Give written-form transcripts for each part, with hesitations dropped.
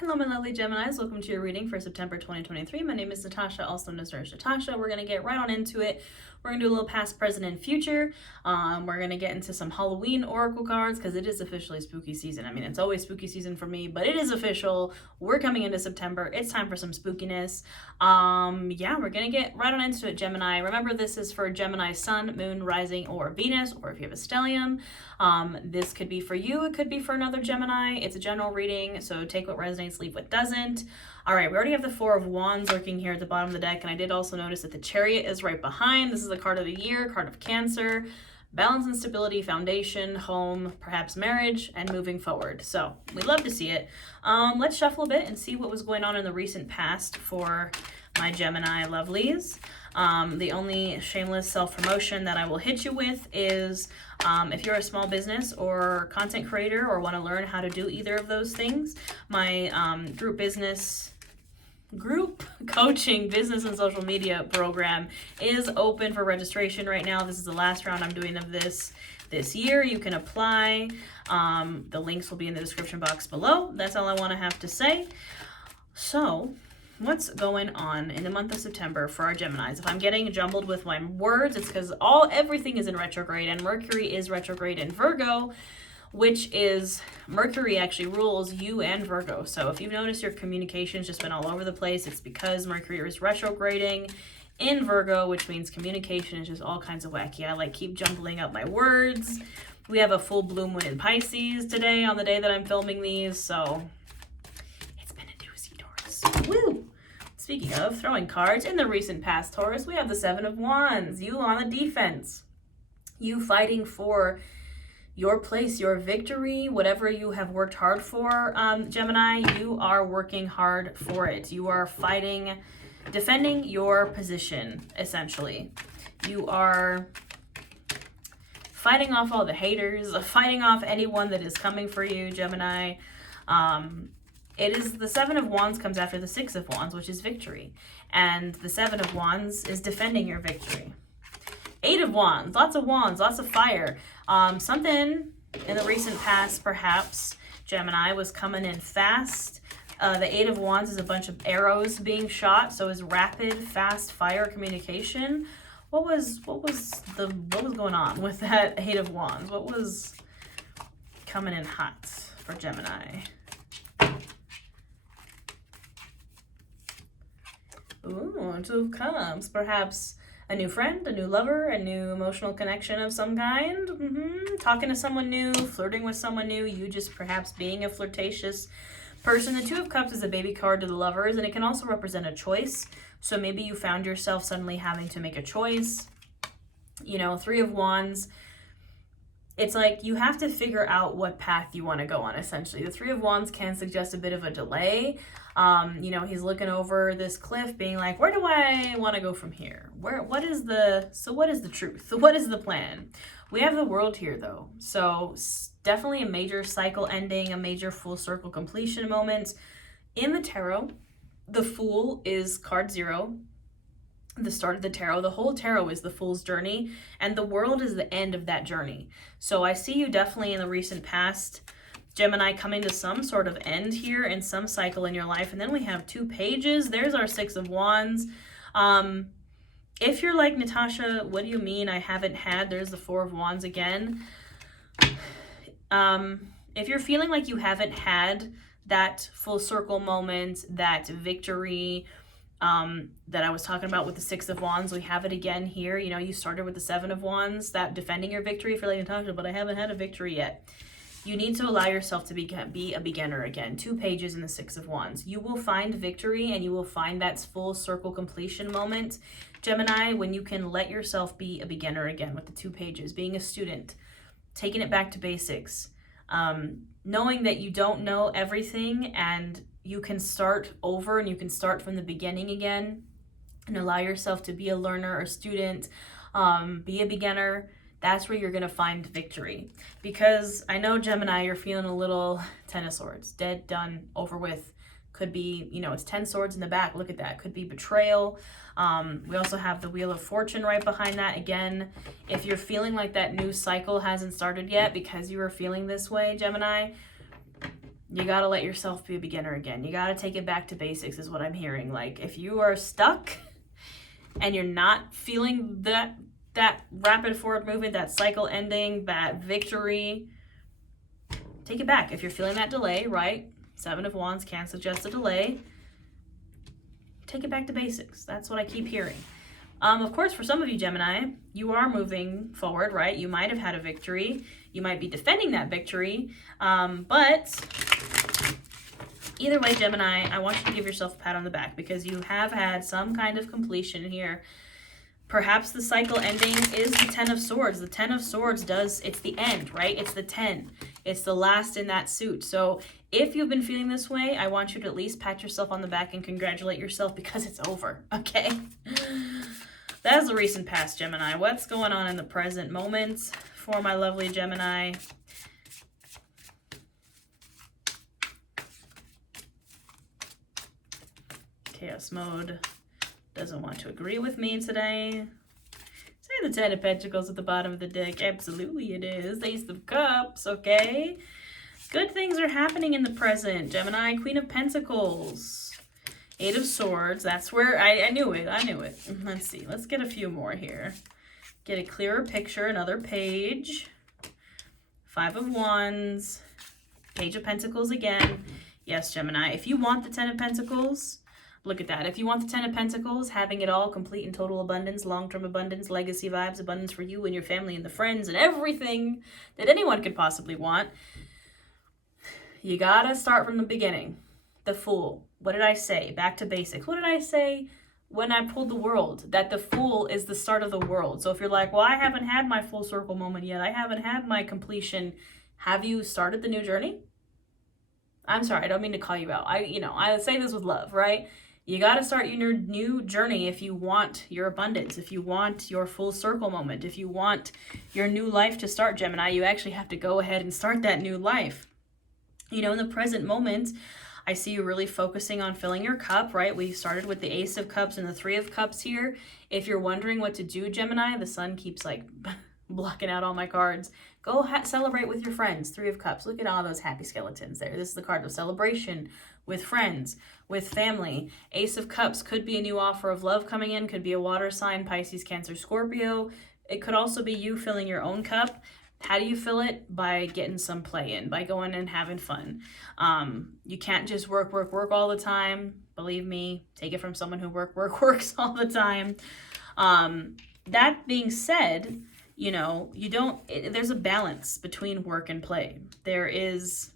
Hello, my lovely Geminis. Welcome to your reading for September 2023. My name is Natasha, also known as Nurse Natasha. We're going to get right on into it. We're going to do a little past, present, and future. We're going to get into some Halloween oracle cards because it is officially spooky season. I mean, it's always spooky season for me, but it is official. We're coming into September. It's time for some spookiness. Yeah, we're going to get right on into it, Gemini. Remember, this is for Gemini Sun, Moon, Rising, or Venus, or if you have a stellium. This could be for you. It could be for another Gemini. It's a general reading, so take what resonates, leave what doesn't. All right, we already have the Four of Wands lurking here at the bottom of the deck, and I did also notice that the Chariot is right behind. This is the card of the year, card of Cancer, balance and stability, foundation, home, perhaps marriage, and moving forward. So we love to see it. Let's shuffle a bit and see what was going on in the recent past for my Gemini lovelies. The only shameless self-promotion that I will hit you with is if you're a small business or content creator or want to learn how to do either of those things, my group coaching business and social media program is open for registration right now. This is the last round I'm doing of this year. You can apply. The links will be in the description box below. That's all I want to have to say. So what's going on in the month of September for our Geminis? If I'm getting jumbled with my words, it's because everything is in retrograde, and Mercury is retrograde in Virgo, which is, Mercury actually rules you and Virgo. So if you've noticed your communication's just been all over the place, it's because Mercury is retrograding in Virgo, which means communication is just all kinds of wacky. I keep jumbling up my words. We have a full bloom moon in Pisces today on the day that I'm filming these, so it's been a doozy, Taurus. Woo! Speaking of throwing cards, in the recent past, Taurus, we have the Seven of Wands. You on the defense. You fighting for your place, your victory, whatever you have worked hard for, Gemini, you are working hard for it. You are fighting, defending your position, essentially. You are fighting off all the haters, fighting off anyone that is coming for you, Gemini. It is the Seven of Wands comes after the Six of Wands, which is victory. And the Seven of Wands is defending your victory. Eight of Wands, lots of fire. Something in the recent past, perhaps, Gemini, was coming in fast. The Eight of Wands is a bunch of arrows being shot, so is rapid, fast fire communication. What was going on with that Eight of Wands? What was coming in hot for Gemini? Ooh, Two of Cups, perhaps a new friend, a new lover, a new emotional connection of some kind. Talking to someone new, flirting with someone new, you just perhaps being a flirtatious person. The Two of Cups is a baby card to the lovers, and it can also represent a choice. So maybe you found yourself suddenly having to make a choice. You know, Three of Wands, it's like you have to figure out what path you want to go on, essentially. The Three of Wands can suggest a bit of a delay. You know, he's looking over this cliff being like, where do I want to go from here? What is the truth? What is the plan? We have the World here, though. So definitely a major cycle ending, a major full circle completion moment. In the tarot, the Fool is card 0. The start of the tarot. The whole tarot is the Fool's journey, and the World is the end of that journey. So I see you definitely in the recent past, Gemini, coming to some sort of end here in some cycle in your life. And then we have 2 pages. There's our Six of Wands. If you're like, Natasha, what do you mean I haven't had? There's the Four of Wands again. If you're feeling like you haven't had that full circle moment, that victory, that I was talking about with the Six of Wands, we have it again here. You know, you started with the Seven of Wands, that defending your victory. For like, Natasha, but I haven't had a victory yet. You need to allow yourself to be a beginner again. 2 pages in the Six of Wands. You will find victory, and you will find that full circle completion moment, Gemini, when you can let yourself be a beginner again with the 2 pages, being a student, taking it back to basics, knowing that you don't know everything, and you can start over and you can start from the beginning again, and allow yourself to be a learner or student, be a beginner. That's where you're going to find victory. Because I know, Gemini, you're feeling a little 10 of Swords. Dead, done, over with. Could be, you know, it's 10 swords in the back. Look at that. Could be betrayal. We also have the Wheel of Fortune right behind that. Again, if you're feeling like that new cycle hasn't started yet because you were feeling this way, Gemini, You got to let yourself be a beginner again. You got to take it back to basics is what I'm hearing. Like, if you are stuck and you're not feeling that rapid forward movement, that cycle ending, that victory, take it back. If you're feeling that delay, right? 7 of Wands can suggest a delay. Take it back to basics. That's what I keep hearing. Of course, for some of you, Gemini, you are moving forward, right? You might have had a victory. You might be defending that victory. But either way, Gemini, I want you to give yourself a pat on the back because you have had some kind of completion here. Perhaps the cycle ending is the 10 of Swords. The 10 of Swords it's the end, right? It's the 10. It's the last in that suit. So if you've been feeling this way, I want you to at least pat yourself on the back and congratulate yourself because it's over, okay? That's the recent past, Gemini. What's going on in the present moment for my lovely Gemini? Chaos mode doesn't want to agree with me today. Say the 10 of Pentacles at the bottom of the deck. Absolutely it is. Ace of Cups, okay? Good things are happening in the present. Gemini, Queen of Pentacles. 8 of Swords. That's where I knew it. I knew it. Let's see. Let's get a few more here. Get a clearer picture. Another page. 5 of Wands. Page of Pentacles again. Yes, Gemini. If you want the 10 of Pentacles, look at that. If you want the 10 of Pentacles, having it all, complete and total abundance, long-term abundance, legacy vibes, abundance for you and your family and the friends and everything that anyone could possibly want, you gotta start from the beginning. The Fool. What did I say? Back to basics. What did I say when I pulled the World? That the Fool is the start of the world. So if you're like, well, I haven't had my full circle moment yet. I haven't had my completion. Have you started the new journey? I'm sorry. I don't mean to call you out. I say this with love, right? You got to start your new journey if you want your abundance, if you want your full circle moment, if you want your new life to start, Gemini, you actually have to go ahead and start that new life. In the present moment, I see you really focusing on filling your cup, right? We started with the Ace of Cups and the 3 of Cups here. If you're wondering what to do, Gemini, the sun keeps blocking out all my cards. Go celebrate with your friends. 3 of Cups. Look at all those happy skeletons there. This is the card of celebration with friends, with family. Ace of Cups could be a new offer of love coming in. Could be a water sign, Pisces, Cancer, Scorpio. It could also be you filling your own cup. How do you fill it? By getting some play in, by going and having fun. You can't just work all the time. Believe me, take it from someone who works all the time. That being said, there's a balance between work and play. There is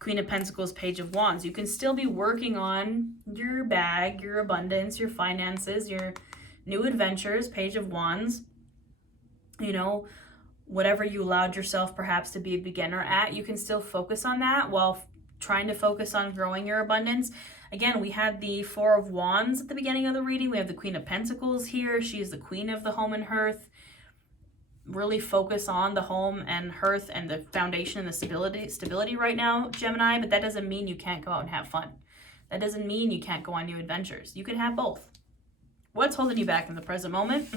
Queen of Pentacles, Page of Wands. You can still be working on your bag, your abundance, your finances, your new adventures, Page of Wands. Whatever you allowed yourself perhaps to be a beginner at, you can still focus on that while trying to focus on growing your abundance. Again, we had the 4 of Wands at the beginning of the reading. We have the Queen of Pentacles here. She is the queen of the home and hearth. Really focus on the home and hearth and the foundation and the stability right now, Gemini, but that doesn't mean you can't go out and have fun. That doesn't mean you can't go on new adventures. You can have both. What's holding you back in the present moment?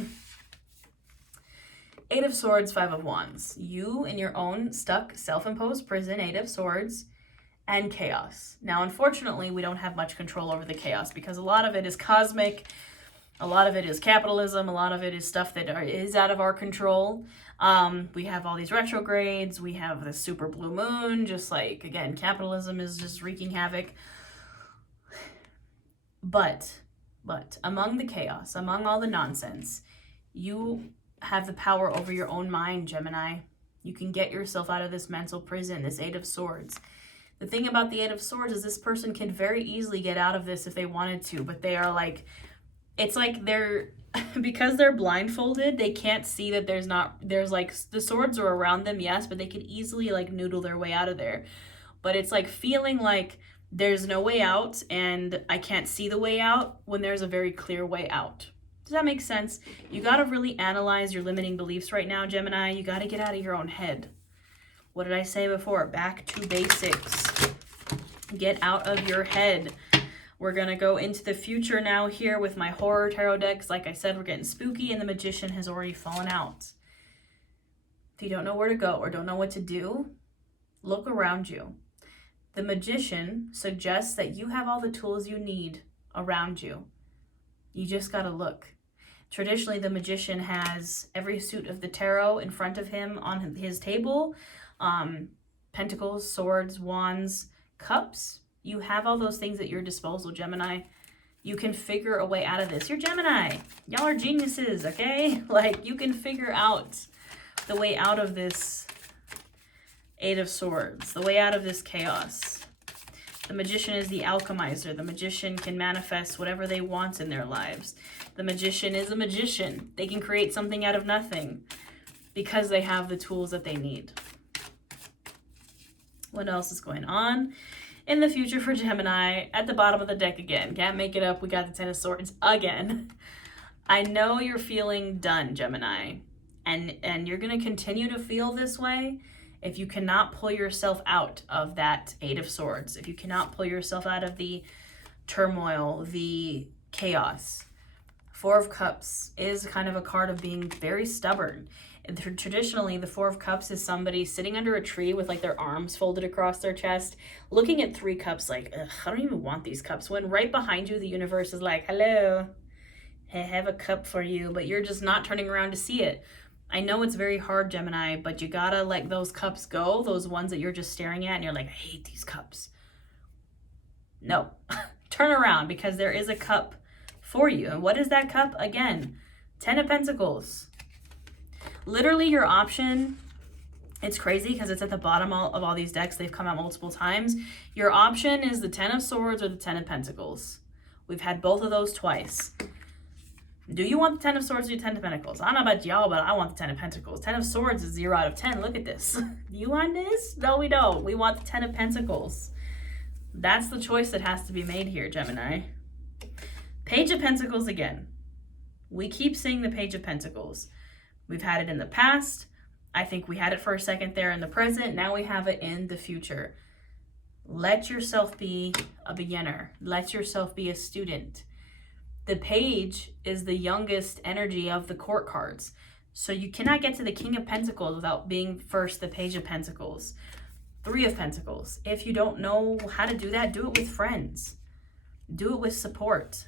8 of Swords, 5 of Wands. You in your own stuck, self-imposed prison, 8 of Swords, and chaos. Now, unfortunately, we don't have much control over the chaos because a lot of it is cosmic, a lot of it is capitalism, a lot of it is stuff that is out of our control. We have all these retrogrades, we have the super blue moon, again, capitalism is just wreaking havoc. But among the chaos, among all the nonsense, you have the power over your own mind, Gemini. You can get yourself out of this mental prison, this 8 of Swords. The thing about the 8 of Swords is this person can very easily get out of this if they wanted to, but they are because they're blindfolded, they can't see that there's the swords are around them, yes, but they could easily noodle their way out of there. But it's feeling like there's no way out and I can't see the way out when there's a very clear way out. Does that make sense? You got to really analyze your limiting beliefs right now, Gemini. You got to get out of your own head. What did I say before? Back to basics. Get out of your head. We're going to go into the future now here with my horror tarot decks. Like I said, we're getting spooky and the Magician has already fallen out. If you don't know where to go or don't know what to do, look around you. The Magician suggests that you have all the tools you need around you. You just gotta look. Traditionally, the Magician has every suit of the tarot in front of him on his table. Pentacles, swords, wands, cups. You have all those things at your disposal, Gemini. You can figure a way out of this. You're Gemini. Y'all are geniuses, okay? Like, you can figure out the way out of this Eight of Swords, the way out of this chaos. The Magician is the alchemizer. The Magician can manifest whatever they want in their lives. The Magician is a magician. They can create something out of nothing because they have the tools that they need. What else is going on in the future for Gemini? At the bottom of the deck again. Can't make it up. We got the Ten of Swords again. I know you're feeling done, Gemini. And you're going to continue to feel this way if you cannot pull yourself out of that Eight of Swords. If you cannot pull yourself out of the turmoil, the chaos. Four of Cups is kind of a card of being very stubborn. And traditionally, the Four of Cups is somebody sitting under a tree with like their arms folded across their chest, looking at three cups like, ugh, I don't even want these cups. When right behind you, the universe is like, hello, I have a cup for you, but you're just not turning around to see it. I know it's very hard, Gemini, but you gotta let those cups go, those ones that you're just staring at and you're like, I hate these cups. No, turn around because there is a cup for you. And what is that cup? Again, Ten of Pentacles. Literally your option, it's crazy because it's at the bottom of all these decks. They've come out multiple times. Your option is the Ten of Swords or the Ten of Pentacles. We've had both of those twice. Do you want the Ten of Swords or the Ten of Pentacles? I don't know about y'all, but I want the Ten of Pentacles. Ten of Swords is 0 out of 10. Look at this. Do you want this? No, we don't. We want the Ten of Pentacles. That's the choice that has to be made here, Gemini. Page of Pentacles again. We keep seeing the Page of Pentacles. We've had it in the past. I think we had it for a second there in the present. Now we have it in the future. Let yourself be a beginner. Let yourself be a student. The Page is the youngest energy of the court cards. So you cannot get to the King of Pentacles without being first the Page of Pentacles. Three of Pentacles. If you don't know how to do that, do it with friends. Do it with support.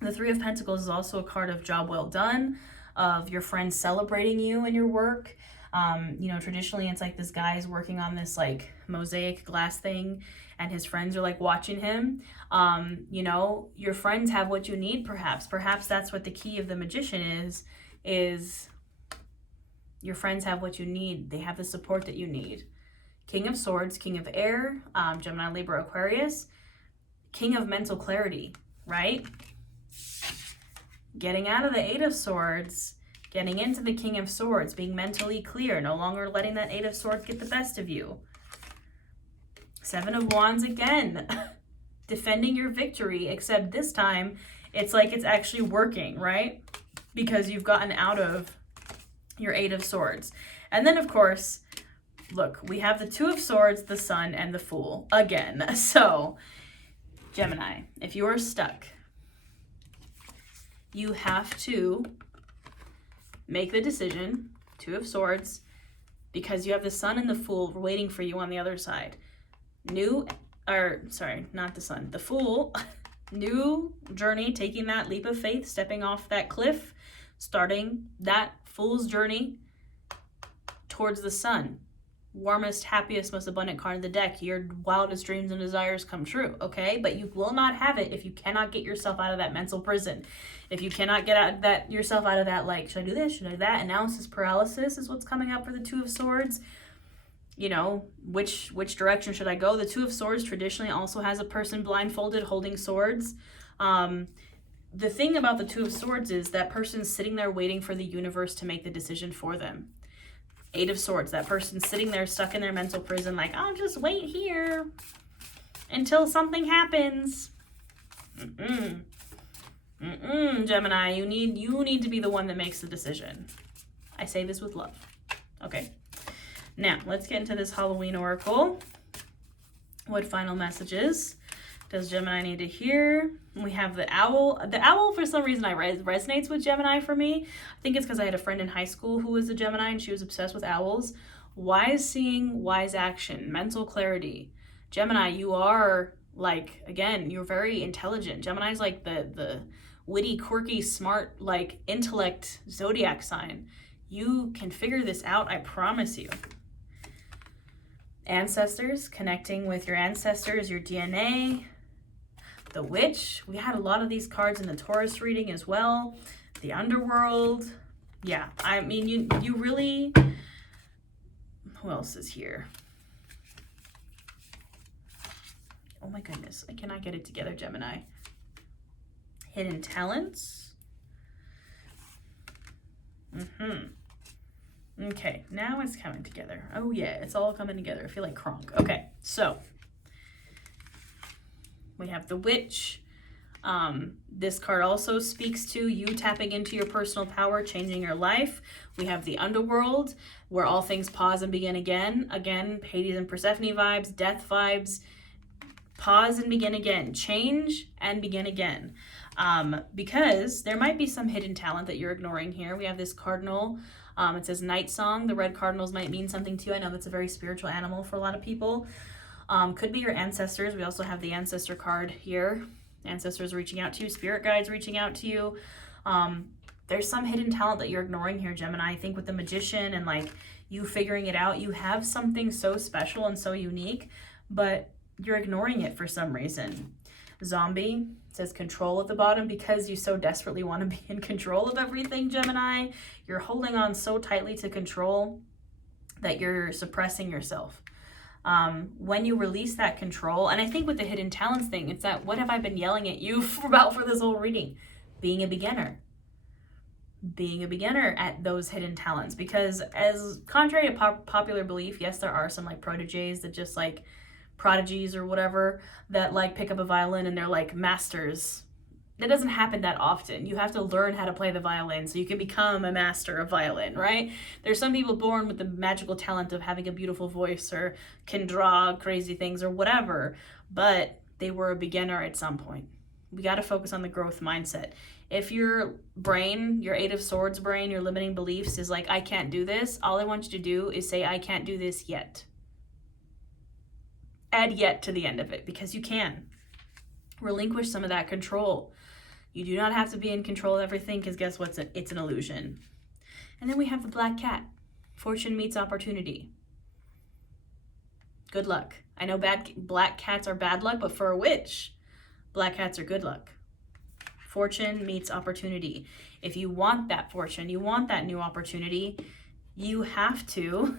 The Three of Pentacles is also a card of job well done, of your friends celebrating you and your work. Traditionally it's like this guy is working on this like mosaic glass thing and his friends are like watching him. Your friends have what you need perhaps. Perhaps that's what the key of the Magician is your friends have what you need. They have the support that you need. King of Swords, King of Air, Gemini, Libra, Aquarius. King of Mental Clarity, right? Getting out of the Eight of Swords, getting into the King of Swords, being mentally clear, no longer letting that Eight of Swords get the best of you. Seven of Wands again, defending your victory, except this time it's like it's actually working, right? Because you've gotten out of your Eight of Swords. And then, of course, look, we have the Two of Swords, the Sun, and the Fool again. So, Gemini, if you are stuck, you have to make the decision, Two of Swords, because you have the Sun and the Fool waiting for you on the other side. Not the Sun, the Fool, new journey, taking that leap of faith, stepping off that cliff, starting that Fool's journey towards the Sun. Warmest, happiest, most abundant card in the deck. Your wildest dreams and desires come true, okay? But you will not have it if you cannot get yourself out of that mental prison. If you cannot get yourself out of that, like, should I do this? Should I do that? Analysis paralysis is what's coming up for the Two of Swords. Which direction should I go? The Two of Swords traditionally also has a person blindfolded holding swords. The thing about the Two of Swords is that person's sitting there waiting for the universe to make the decision for them. Eight of Swords, that person's sitting there stuck in their mental prison like, I'll just wait here until something happens. Gemini, you need to be the one that makes the decision. I say this with love. Okay. Now, let's get into this Halloween oracle. What final messages does Gemini need to hear? We have the owl. The owl, for some reason, resonates with Gemini for me. I think it's because I had a friend in high school who was a Gemini and she was obsessed with owls. Wise seeing, wise action, mental clarity. Gemini, you are like, again, you're very intelligent. Gemini's like the witty, quirky, smart, like intellect zodiac sign. You can figure this out, I promise you. Ancestors, connecting with your ancestors, your DNA. The Witch, we had a lot of these cards in the Taurus reading as well. The Underworld. Yeah, I mean, you really, who else is here? Oh my goodness, I cannot get it together, Gemini. Hidden talents. Okay, now it's coming together. Oh yeah, it's all coming together. I feel like Kronk. Okay, so we have the Witch. This card also speaks to you tapping into your personal power, changing your life. We have the Underworld, where all things pause and begin again. Again, Hades and Persephone vibes, death vibes. Pause and begin again. Change and begin again. Because there might be some hidden talent that you're ignoring here. We have this cardinal. It says night song. The red cardinals might mean something to you. I know that's a very spiritual animal for a lot of people. Could be your ancestors. We also have the ancestor card here. Ancestors reaching out to you. Spirit guides reaching out to you. There's some hidden talent that you're ignoring here, Gemini. I think with the magician and like you figuring it out, you have something so special and so unique, but you're ignoring it for some reason. Zombie says control at the bottom because you so desperately want to be in control of everything, Gemini. You're holding on so tightly to control that you're suppressing yourself. When you release that control, and I think with the hidden talents thing, it's that what have I been yelling at you about for this whole reading? Being a beginner. Being a beginner at those hidden talents. Because as contrary to popular belief, yes, there are some like proteges that just like prodigies or whatever that like pick up a violin and they're like masters. That doesn't happen that often. You have to learn how to play the violin so you can become a master of violin, right? There's some people born with the magical talent of having a beautiful voice or can draw crazy things or whatever, but they were a beginner at some point. We got to focus on the growth mindset. If your brain, your Eight of Swords brain, your limiting beliefs is like, I can't do this, all I want you to do is say, I can't do this yet. Add yet to the end of it because you can. Relinquish some of that control. You do not have to be in control of everything because guess what? It's an illusion. And then we have the Black Cat. Fortune meets opportunity. Good luck. I know black cats are bad luck, but for a witch, black cats are good luck. Fortune meets opportunity. If you want that fortune, you want that new opportunity, you have to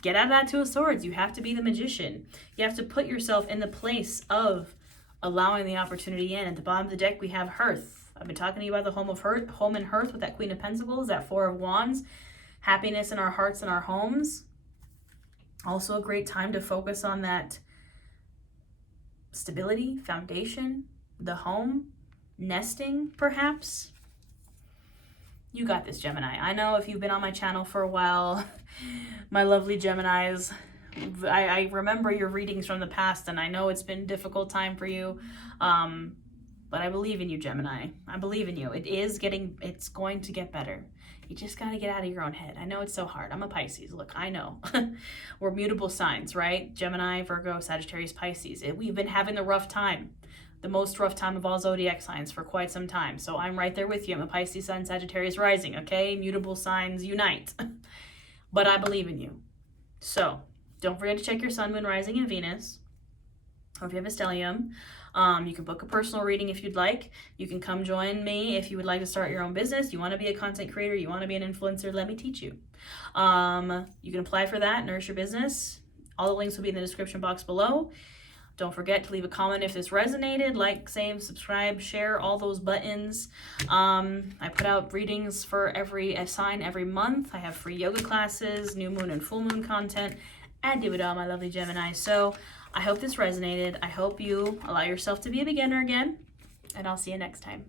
get out of that Two of Swords. You have to be the magician. You have to put yourself in the place of allowing the opportunity in. At the bottom of the deck, we have Hearth. I've been talking to you about the home and hearth with that Queen of Pentacles, that Four of Wands, happiness in our hearts and our homes. Also a great time to focus on that stability, foundation, the home, nesting, perhaps. You got this, Gemini. I know if you've been on my channel for a while, my lovely Geminis, I remember your readings from the past, and I know it's been a difficult time for you, but I believe in you, Gemini. I believe in you. It's going to get better. You just got to get out of your own head. I know it's so hard. I'm a Pisces. Look, I know. We're mutable signs, right? Gemini, Virgo, Sagittarius, Pisces. We've been having the rough time. The most rough time of all zodiac signs for quite some time. So I'm right there with you. I'm a Pisces sun, Sagittarius rising, okay? Mutable signs unite. But I believe in you. So don't forget to check your sun, moon, rising, and Venus. Or if you have a stellium. You can book a personal reading if you'd like. You can come join me if you would like to start your own business. You want to be a content creator. You want to be an influencer. Let me teach you. You can apply for that, nourish your business. All the links will be in the description box below. Don't forget to leave a comment if this resonated. Like, save, subscribe, share, all those buttons. I put out readings for every sign every month. I have free yoga classes, new moon and full moon content. I do it all, my lovely Gemini. So I hope this resonated. I hope you allow yourself to be a beginner again. And I'll see you next time.